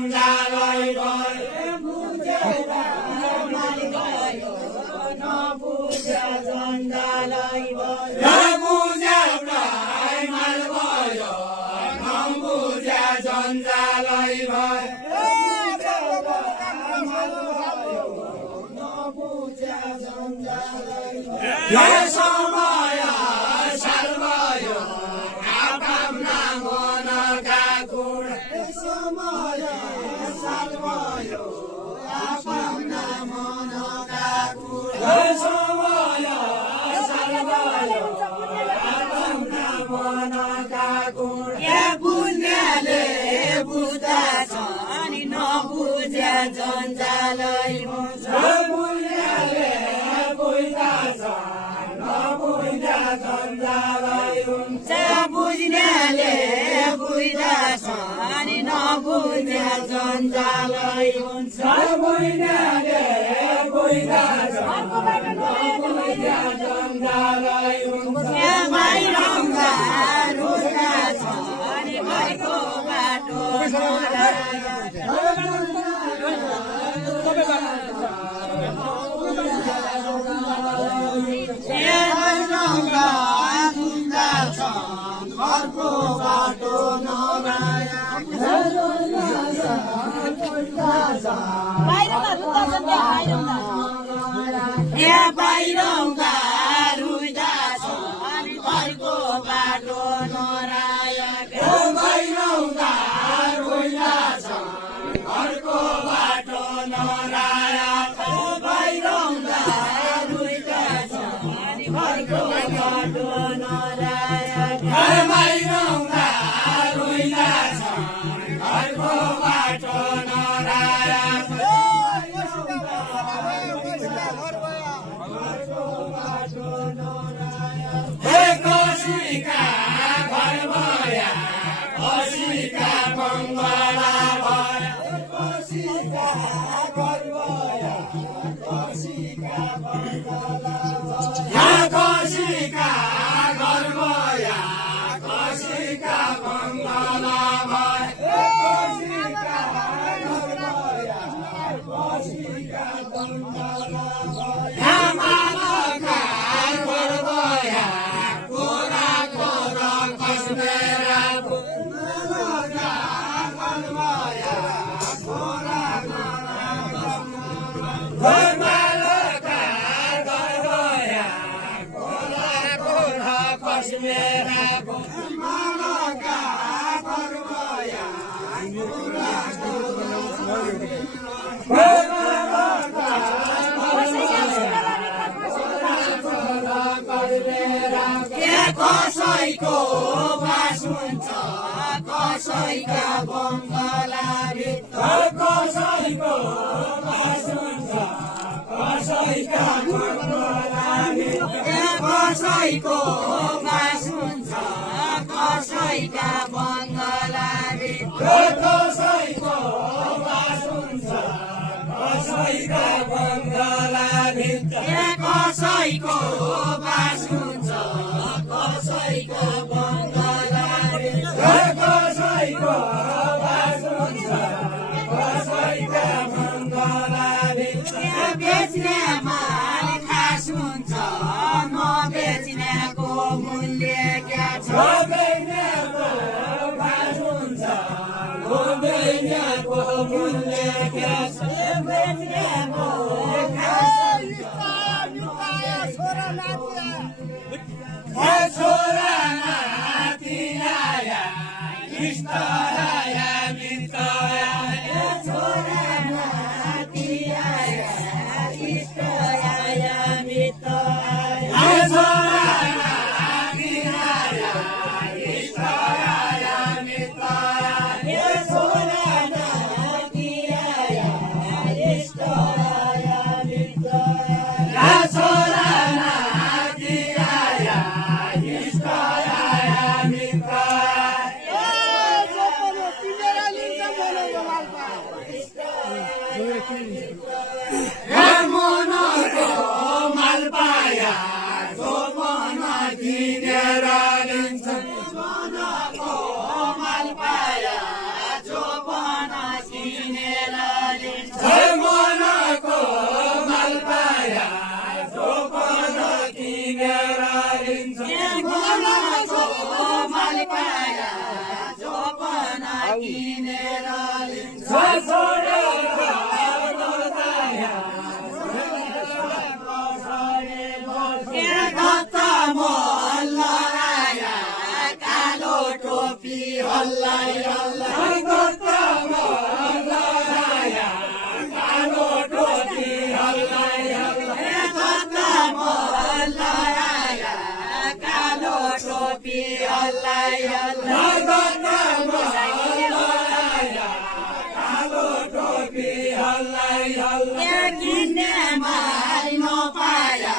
जन्जालै भर नबुझे जन्जालै भर नबुझे प्राय माल भयो नबुझे जन्जालै भर नबुझे जन्जालै भर समय साल भयो आफ्ना मनका कुरा समय साल भयो आफ्ना मनका कुरा समय साल भयो आफ्ना मनका कुरा बुझ्नेले बुझ्दछ अनि नबुझे जन्जालै हुन्छ बुझ्नेले बुझ्दछ नबुझे जन्जालै हुन्छ बुझ्नेले बुझ्दछ अनि नबुझे जन्जालै हुन्छ बुझ्नेले बुझ्दछ नबुझे जन्जालै हुन्छ बाहिरका रुच्दछ अनि घरको बाटो घरको बाटो नराया बाहिरका रुच्दछ अनि घरको बाटो नराया बाहिरका रुच्दछ घरको बाटो नराया बाहिरका रुच्दछ अनि घरको बाटो नराया बाहिरका रुच्दछ घरको बाटो नराया कसैका घर भया कसैका बङ्गला भया कसैका घर भया कसैका बङ्गला भया कसैका घर भया कसैका बङ्गला भया कसैका घर भया कसैका बङ्गला भया मानका घर भया कोरा कोरा कसमेरा मानका घर भया कोरा कोरा मानका घर भया कोरा कोरा कसमेरा मानका घर भया कसैको बास हुन्छ कसैका बङ्गला भित्र कसैको बास हुन्छ कसैका बङ्गला भित्र कसैको बास हुन्छ कसैका बङ्गला भित्र कसैको बास हुन्छ कसैका बङ्गला भित्र कसैको बास हुन्छ कसैका बङ्गला भित्र कसैको बास हुन्छ कसैका बङ्गला भित्र बेच्ने माल खास हुन्छ नबेच्नेको मूल्य क्या छ बेच्नेको खास हुन्छ नबेच्नेको मूल्य क्या छ बेच्नेको छोरा नाति आया इष्ट आया मित्र आया छोरा नाति आया इष्ट आया मित्र आया छोरा नाति आया इष्ट आया मित्र आया छोरा नाति आया इष्ट आया मित्र आया छोरा नाति आया इष्ट आया मित्र आया किनेर लिन्छ कालो टोपी हल्लाई हल्लाई कालो टोपी हल्लाई हल्लाई कालो टोपी हल्लाई हल्लाई कालो टोपी हल्लाई हल्लाई किन्ने माइ नपाया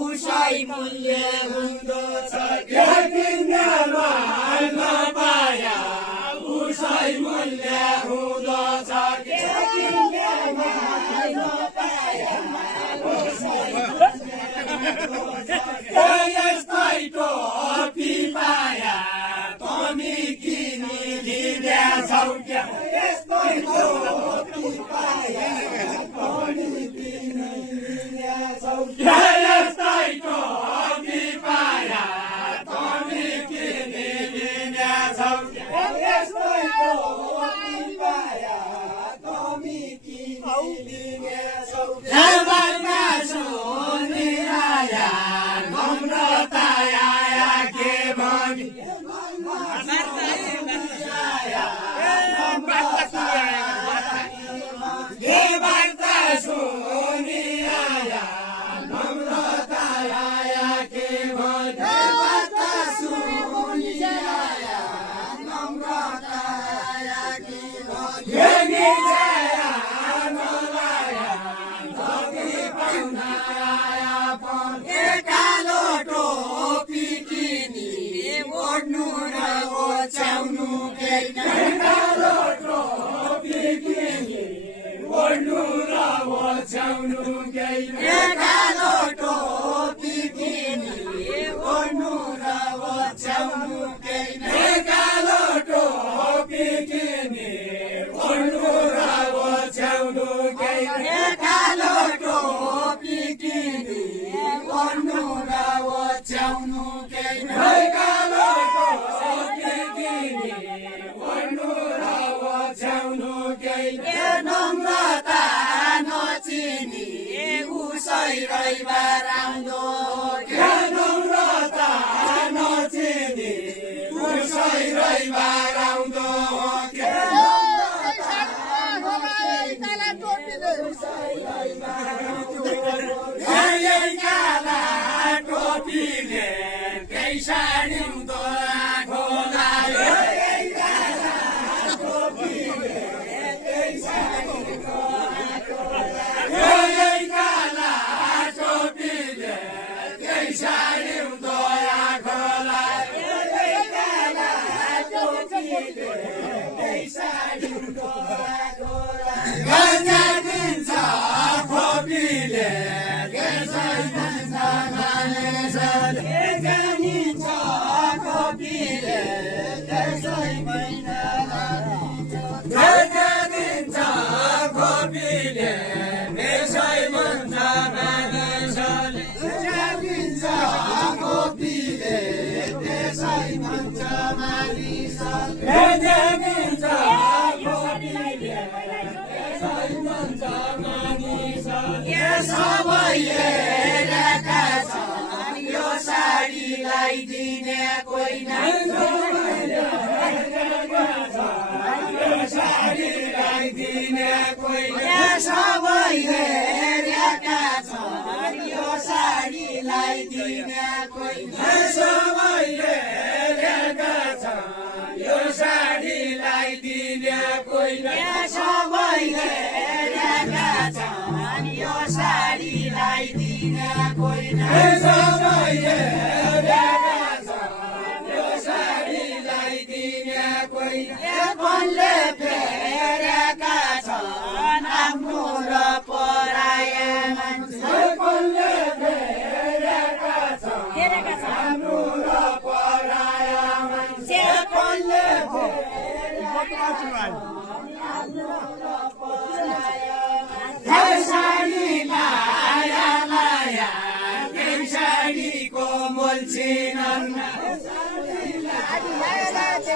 उसै मूल्य हुँदो छ किन्ने माइ नपाया उसै मूल्य हुँदो छ किन्ने माइ नपाया यस्तै टोपी पाया तमी किनिदिन्छौ क्या यस्तै टोपी पाया तमी किनिदिन्छौ क्या यस्तै टोपी पाया तमी किनिदिन्छौ क्या यस्तै टोपी पाया तमी किनिदिन्छौ क्या सुनिराया नम्रताया के भनी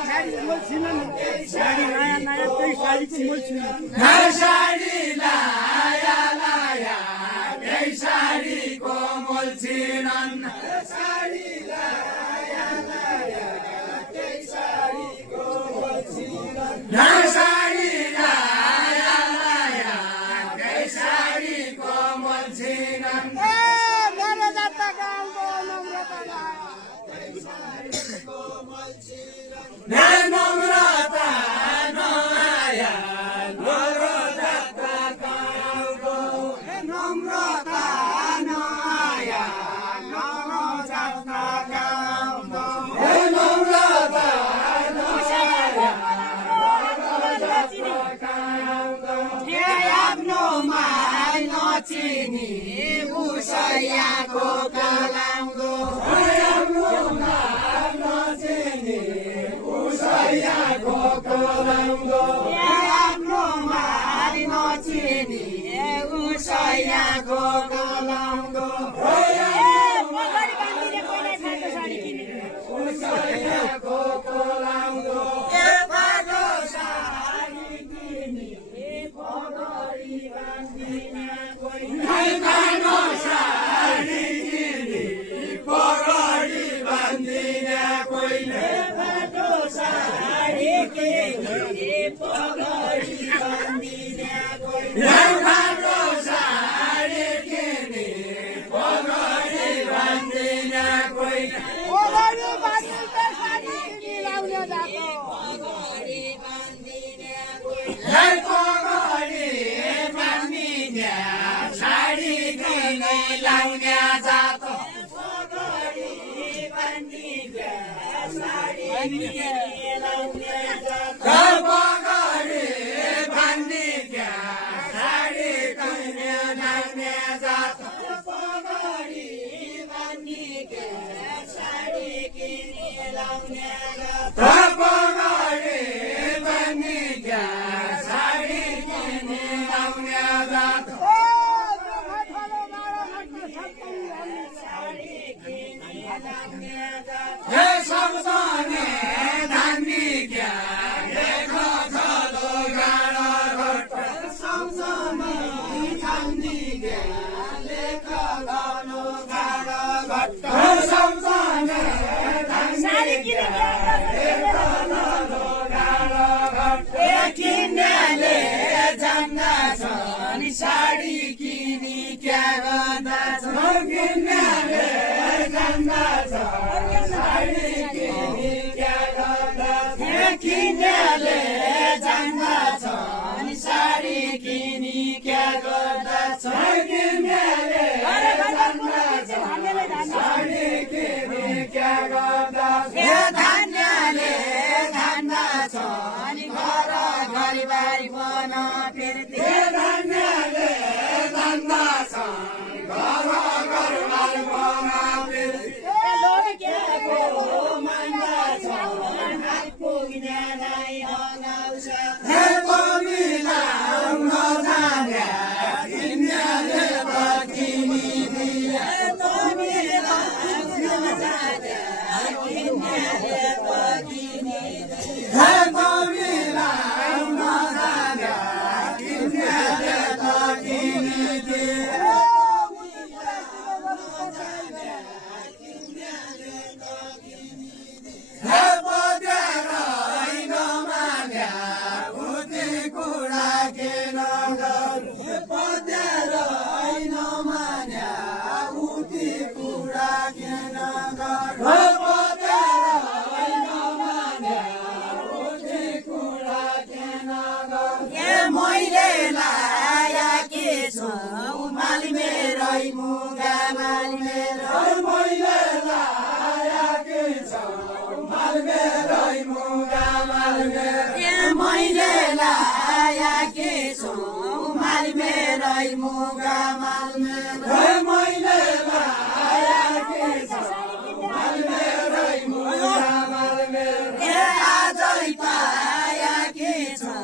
Hadi कोमल छिनन् साडी नयाँ नयाँ त्यही साडी कोमल छिनन् साडी लाया लाया त्यही साडी कोमल छिनन् साडी लाया लाया त्यही साडी कोमल छिनन् साडी लाया लाया त्यही साडी कोमल छिनन् मेरो जातका गाउँको नम्रता नम्रता नआया मेरो जातका गाउँको नम्रता नआया मेरो जातका गाउँको नम्रता नआया आफ्नो माई नचिनी उसैयाको कलाउँदो आफ्नो माई नचिनी उसैयाको कलाउँदो आफ्नो माई नचिनी उसैयाको कलाउँदो उसैयाको कलाउँदो पालो साडी किनी पगडी बाँधिने कोही पालो साडी किनी पगडी बाँधिने कोही पालो साडी किनी पगडी बाँधिने कोही पालो साडी किनी पगडी बाँधिने कोही पगडी बाँधिन्छ साडी किनी लाउन जाको पगडी बाँधिने साडी किनी लाउने जातो पगडी बाँधिने साडी किनी लाउने जातो पगडी बाँधिने साडी किनी लाउने जातो पगडी बाँधिने साडी किनी लाउने जातो पगडी बाँधिने साडी किनी लाउने जातो हे सम्झने धान्नी क्या हे खलो गाडा घट सम्झने धान्नी क्या लेख गालो गाडा घट सम्झने धान्नी क्या लेख गालो गाडा घट किन्नेले जान्दछ नि साडी किनी क्या गर्दछ किन्नेले जान्दछ साडी किनी क्या गर्दछ किन्नेले जान्दछ नि साडी किनी क्या गर्दछ किन्नेले जान्दछ साडी किनी क्या गर्दछ धान्यले जान्दछ नि घर घरबारी बन फिर्ती धान्यले जान्दछ घर घरबारी बन फिर्ती मैले लाया के छु माली मेरै मुगा माली मेरो मैले लाया के छु माली मेरै मुगा माली मेरो मैले लाया के छु माली मेरै मुगा माली मेरो मैले लाया के छु माली मेरै मुगा माली मेरो आजै पाया के छु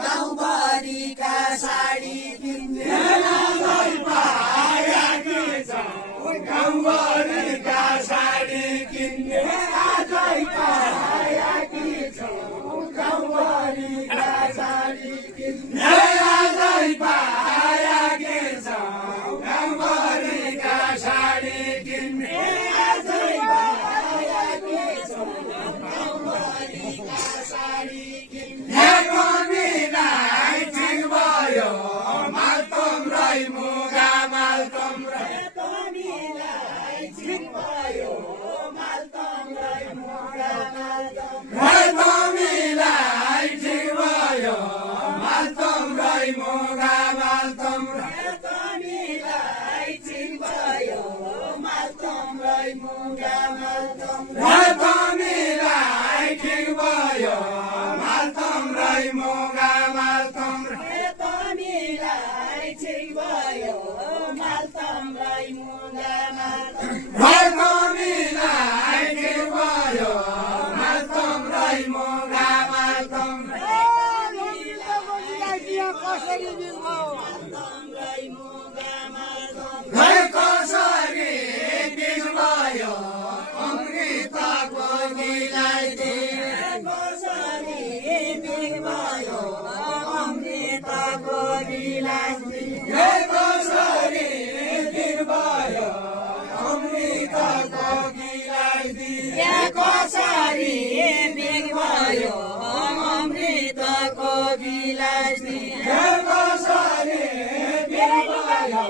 गाउँभरिका साडी किन्ने आजै पाया के छु गाउँभरिका साडी किन्ने आजै पाया के छु नयाँ पाया के गाउँभरिका साडी किन्ने कमीलाई ठिक भयो मालतम राई मुगा मालतम राई कमीलाई ठिक भयो मालतम राई मुगा मालतम कमीलाई ठिक भयो मालतम राई मुगा मालतम कमीलाई ठिक भयो मालतम राई मुगा मालतम कसरी बिग भयो अमृतको गिलाइदिए कसरी बिग भयो अमृतको गिलाइदिए कसरी बिग भयो अमृतको गिलास कसरी बिग भयो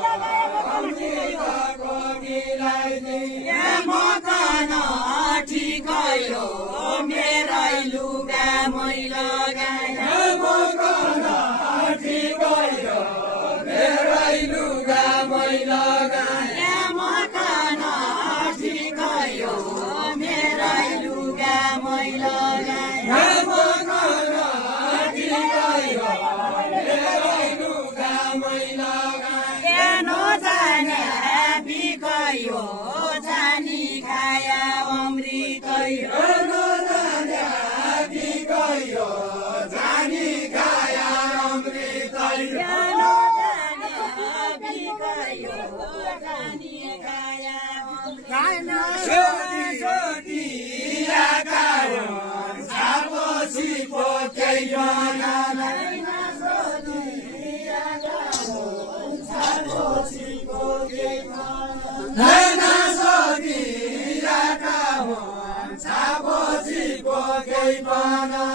अमृतको गिलाइदिए मकान ठिकयो मेरै लुगा मै लगाए मकान ठिक भयो मेरै लुगा मै लगाए मकान ठिकयो मेरै लुगा मै लगाए मकान ठिक भयो मेरै लुगा मै लगाए नजाने बिकयो जानी खाया अमृतयो नजाने बिकयो जानी खाया अमृतयो नजाने बिकयो जानी खाया छोटी आकायो छापछि पोकै बनालाई नैना सोधी आका हुन् छापछि पोकै बनालाई नैना सोधी आका हुन् छापछि पोकै बनालाई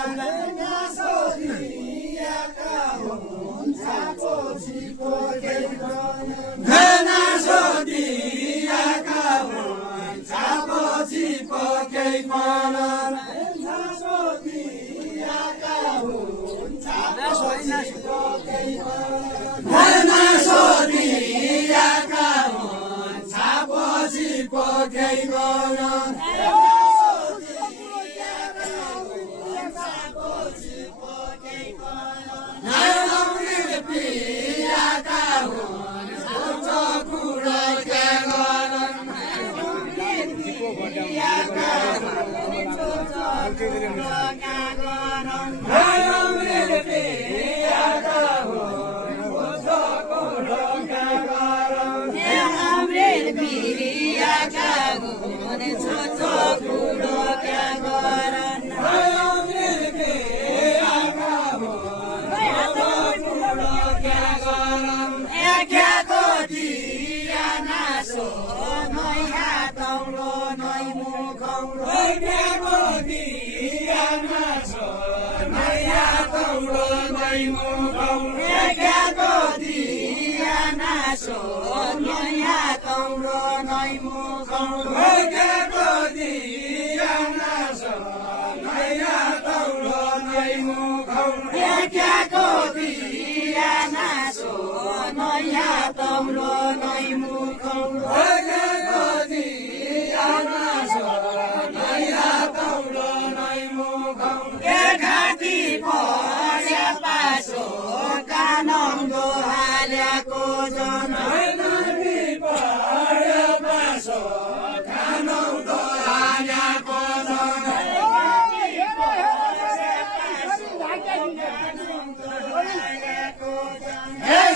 नैना सोधी आका हुन् छापछि पोकै बनालाई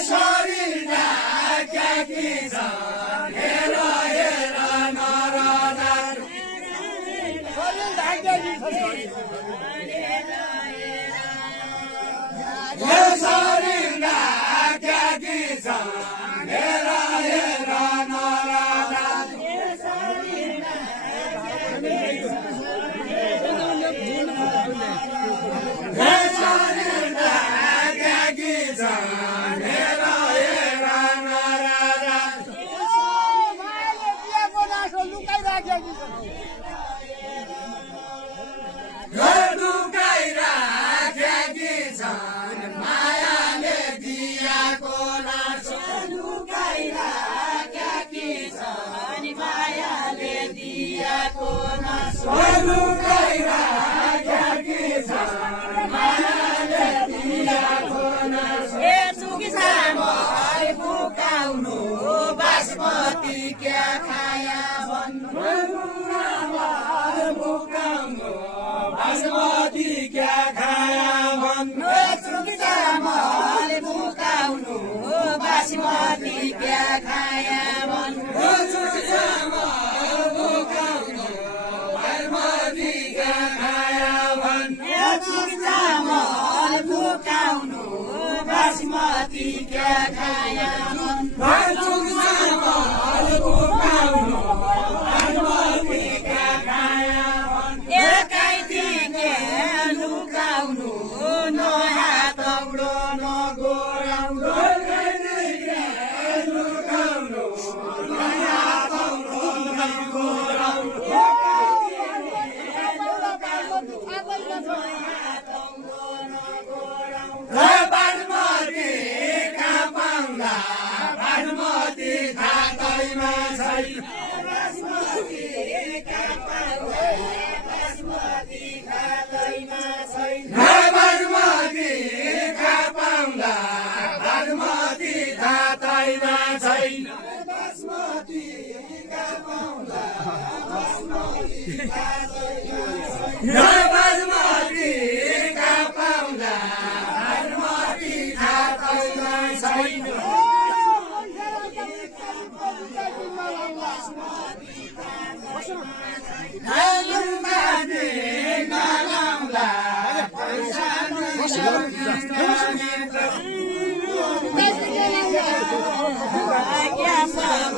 शरीर क्या की हेर हेर लुकाउनु बासमती क्या खाया मन भाजुङमा महलको पाउनु बासमती क्या खाया मन एकाइदिने लुकाउनु नयाँ तौलो नगोराउनु बासमती कहाँ पाउँला बासमती खातैमा छैन बासमती कहाँ पाउँला बासमती खाँदैमा छैन बासमती कहाँ पाउँला बासमती खातैमा छैन बासमती कहाँ पाउँला बासमती खातैमा छैन बासमती कहाँ पाउँला बासमती खातैमा छैन बासमती नलाउँला पैसा क्या सब